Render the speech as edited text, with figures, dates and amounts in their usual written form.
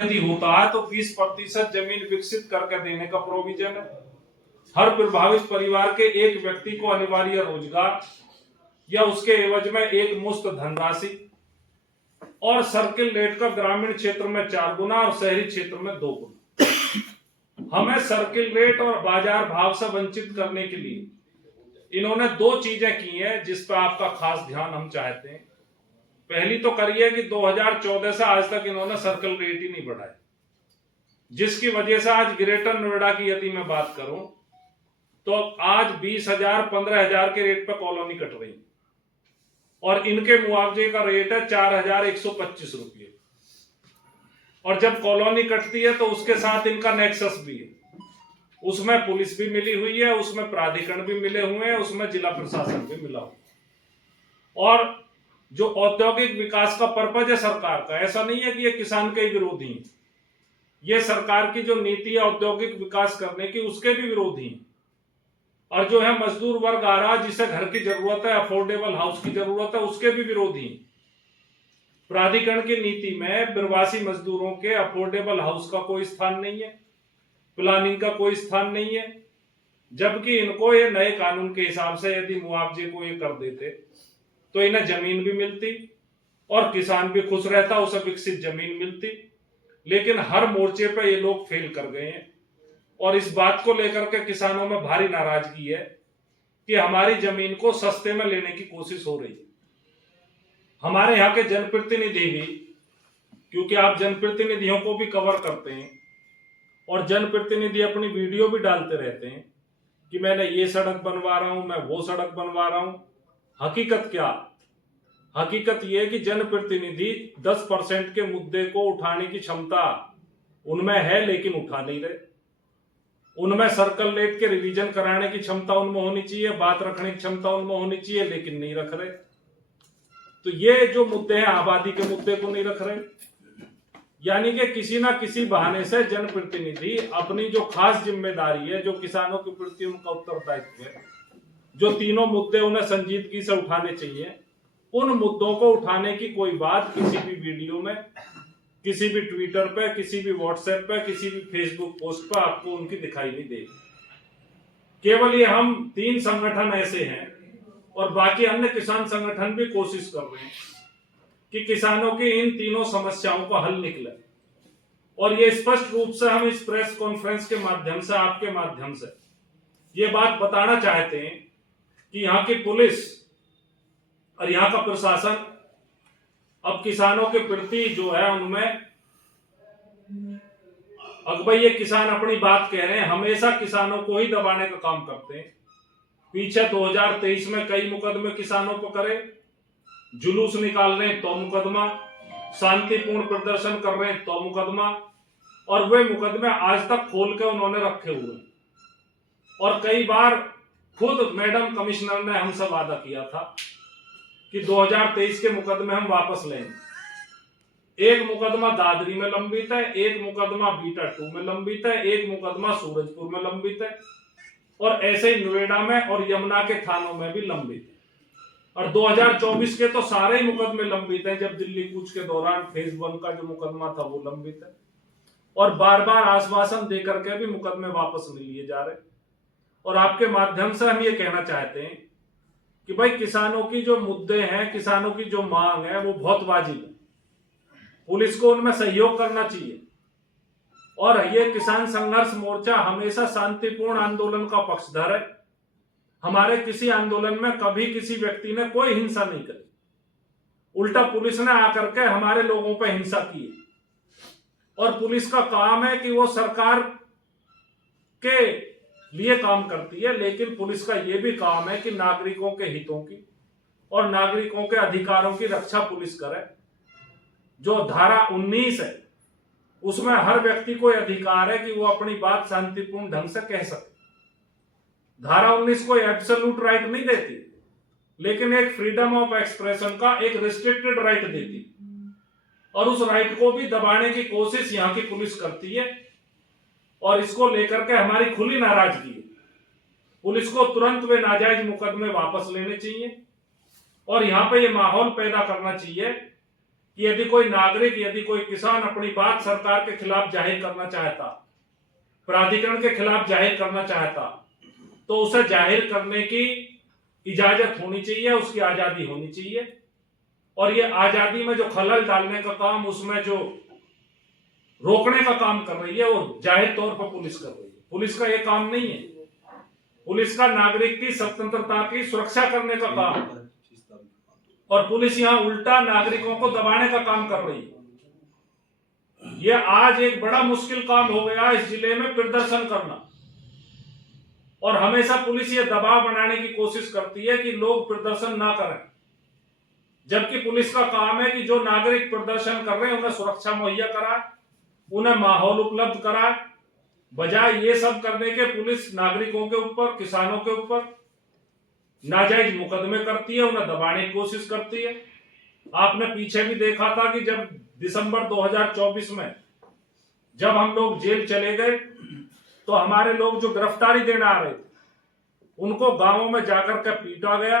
यदि होता है तो 20% जमीन विकसित करके देने का प्रोविजन है। हर प्रभावित परिवार के एक व्यक्ति को अनिवार्य रोजगार या उसके एवज में एक मुश्त धनराशि, और सर्किल रेट का ग्रामीण क्षेत्र में 4 गुना और शहरी क्षेत्र में 2 गुना। हमें सर्किल रेट और बाजार भाव से वंचित करने के लिए इन्होंने 2 चीजें की हैं जिस पर आपका खास ध्यान हम चाहते हैं। पहली तो करिए कि 2014 से आज तक इन्होंने सर्कल रेट ही नहीं बढ़ाया, जिसकी वजह से आज ग्रेटर नोएडा की यदि मैं बात करूं तो आज 20,000 15,000 के रेट पर कॉलोनी कट रही और इनके मुआवजे का रेट है 4,125 रुपये। और जब कॉलोनी कटती है तो उसके साथ इनका नेक्सस भी है, उसमें पुलिस भी मिली हुई है, उसमें प्राधिकरण भी मिले हुए हैं, उसमें जिला प्रशासन भी मिला हुआ। और जो औद्योगिक विकास का पर्पज है सरकार का, ऐसा नहीं है कि ये किसान के विरोधी हैं, ये सरकार की जो नीति है औद्योगिक विकास करने की उसके भी विरोधी हैं। और जो है मजदूर वर्ग आ रहा जिसे घर की जरूरत है, अफोर्डेबल हाउस की जरूरत है, उसके भी विरोधी हैं। प्राधिकरण की नीति में प्रवासी मजदूरों के अफोर्डेबल हाउस का कोई स्थान नहीं है, प्लानिंग का कोई स्थान नहीं है, जबकि इनको ये नए कानून के हिसाब से यदि मुआवजे को ये कर देते तो इन्हें जमीन भी मिलती और किसान भी खुश रहता, उसे विकसित जमीन मिलती। लेकिन हर मोर्चे पे ये लोग फेल कर गए हैं और इस बात को लेकर के किसानों में भारी नाराजगी है कि हमारी जमीन को सस्ते में लेने की कोशिश हो रही है। हमारे यहाँ के जनप्रतिनिधि भी, क्योंकि आप जनप्रतिनिधियों को भी कवर करते हैं और जनप्रतिनिधि अपनी वीडियो भी डालते रहते हैं कि मैंने ये सड़क बनवा रहा हूं, मैं वो सड़क बनवा रहा हूं। हकीकत क्या? हकीकत यह कि जनप्रतिनिधि 10% के मुद्दे को उठाने की क्षमता उनमें है लेकिन उठा नहीं रहे। उनमें सर्कल रेट के रिवीजन कराने की क्षमता उनमें होनी चाहिए, बात रखने की क्षमता उनमें होनी चाहिए, लेकिन नहीं रख रहे। तो ये जो मुद्दे हैं आबादी के मुद्दे को नहीं रख रहे, यानी कि किसी ना किसी बहाने से जनप्रतिनिधि अपनी जो खास जिम्मेदारी है, जो किसानों के प्रति उनका उत्तरदायित्व है, जो तीनों मुद्दे उन्हें संजीदगी से उठाने चाहिए, उन मुद्दों को उठाने की कोई बात किसी भी वीडियो में, किसी भी ट्विटर पे, किसी भी व्हाट्सएप पे, किसी भी फेसबुक पोस्ट पे आपको उनकी दिखाई नहीं देगी। केवल ये हम 3 संगठन ऐसे हैं और बाकी अन्य किसान संगठन भी कोशिश कर रहे हैं कि किसानों की इन तीनों समस्याओं का हल निकले। और ये स्पष्ट रूप से हम इस प्रेस कॉन्फ्रेंस के माध्यम से, आपके माध्यम से ये बात बताना चाहते हैं कि यहाँ की पुलिस और यहाँ का प्रशासन अब किसानों के प्रति जो है उनमें, अब भाई ये किसान अपनी बात कह रहे हैं, हमेशा किसानों को ही दबाने का काम करते हैं। पीछे 2023 में कई मुकदमे किसानों को करे, जुलूस निकाल रहे हैं तो मुकदमा, शांतिपूर्ण प्रदर्शन कर रहे हैं तो मुकदमा, और वे मुकदमे आज तक खोल के उन्होंने रखे हुए हैं। और कई बार खुद मैडम कमिश्नर ने हमसे वादा किया था कि 2023 के मुकदमे हम वापस लेंगे। एक मुकदमा दादरी में लंबित है, एक मुकदमा बीटा 2 में लंबित है, एक मुकदमा सूरजपुर में लंबित है, और ऐसे ही नोएडा में और यमुना के थानों में भी लंबित है। और 2024 के तो सारे ही मुकदमे लंबित हैं, जब दिल्ली कूच के दौरान फेज 1 का जो मुकदमा था वो लंबित है। और बार बार आश्वासन देकर के भी मुकदमे वापस नहीं लिए जा रहे। और आपके माध्यम से हम ये कहना चाहते हैं कि भाई किसानों की जो मुद्दे हैं, किसानों की जो मांग है वो बहुत वाजिब है, पुलिस को उनमें सहयोग करना चाहिए। और ये किसान संघर्ष मोर्चा हमेशा शांतिपूर्ण आंदोलन का पक्षधर है। हमारे किसी आंदोलन में कभी किसी व्यक्ति ने कोई हिंसा नहीं करी, उल्टा पुलिस ने आकर के हमारे लोगों पर हिंसा की है। और पुलिस का काम है कि वो सरकार के लिए काम करती है, लेकिन पुलिस का यह भी काम है कि नागरिकों के हितों की और नागरिकों के अधिकारों की रक्षा पुलिस करे। जो धारा 19 है उसमें हर व्यक्ति को अधिकार है कि वो अपनी बात शांतिपूर्ण ढंग से कह सके। धारा 19 कोई एब्सोल्यूट राइट नहीं देती, लेकिन एक फ्रीडम ऑफ एक्सप्रेशन का एक रिस्ट्रिक्टेड राइट देती, और उस राइट को भी दबाने की कोशिश यहाँ की पुलिस करती है। और इसको लेकर के हमारी खुली नाराजगी है। पुलिस को तुरंत वे नाजायज मुकदमे वापस लेने चाहिए और यहाँ पे ये माहौल पैदा करना चाहिए कि यदि कोई नागरिक, यदि कोई किसान अपनी बात सरकार के खिलाफ जाहिर करना चाहता, प्राधिकरण के खिलाफ जाहिर करना चाहता, तो उसे जाहिर करने की इजाजत होनी चाहिए, उसकी आजादी होनी चाहिए। और ये आजादी में जो खलल डालने का काम, उसमें जो रोकने का काम कर रही है, वो जाहिर तौर पर पुलिस कर रही है। पुलिस का ये काम नहीं है। पुलिस का नागरिक की स्वतंत्रता की सुरक्षा करने का काम है, और पुलिस यहां उल्टा नागरिकों को दबाने का काम कर रही है। यह आज एक बड़ा मुश्किल काम हो गया इस जिले में प्रदर्शन करना, और हमेशा पुलिस ये दबाव बनाने की कोशिश करती है कि लोग प्रदर्शन ना करें, जबकि पुलिस का काम है कि जो नागरिक प्रदर्शन कर रहे हैं उन्हें सुरक्षा मुहैया कराए, उन्हें माहौल उपलब्ध कराए। बजाय ये सब करने के पुलिस नागरिकों के ऊपर, किसानों के ऊपर नाजायज मुकदमे करती है, उन्हें दबाने की कोशिश करती है। आपने पीछे भी देखा था कि जब दिसंबर 2024 में जब हम लोग जेल चले गए, तो हमारे लोग जो गिरफ्तारी देने आ रहे थे उनको गांवों में जाकर के पीटा गया,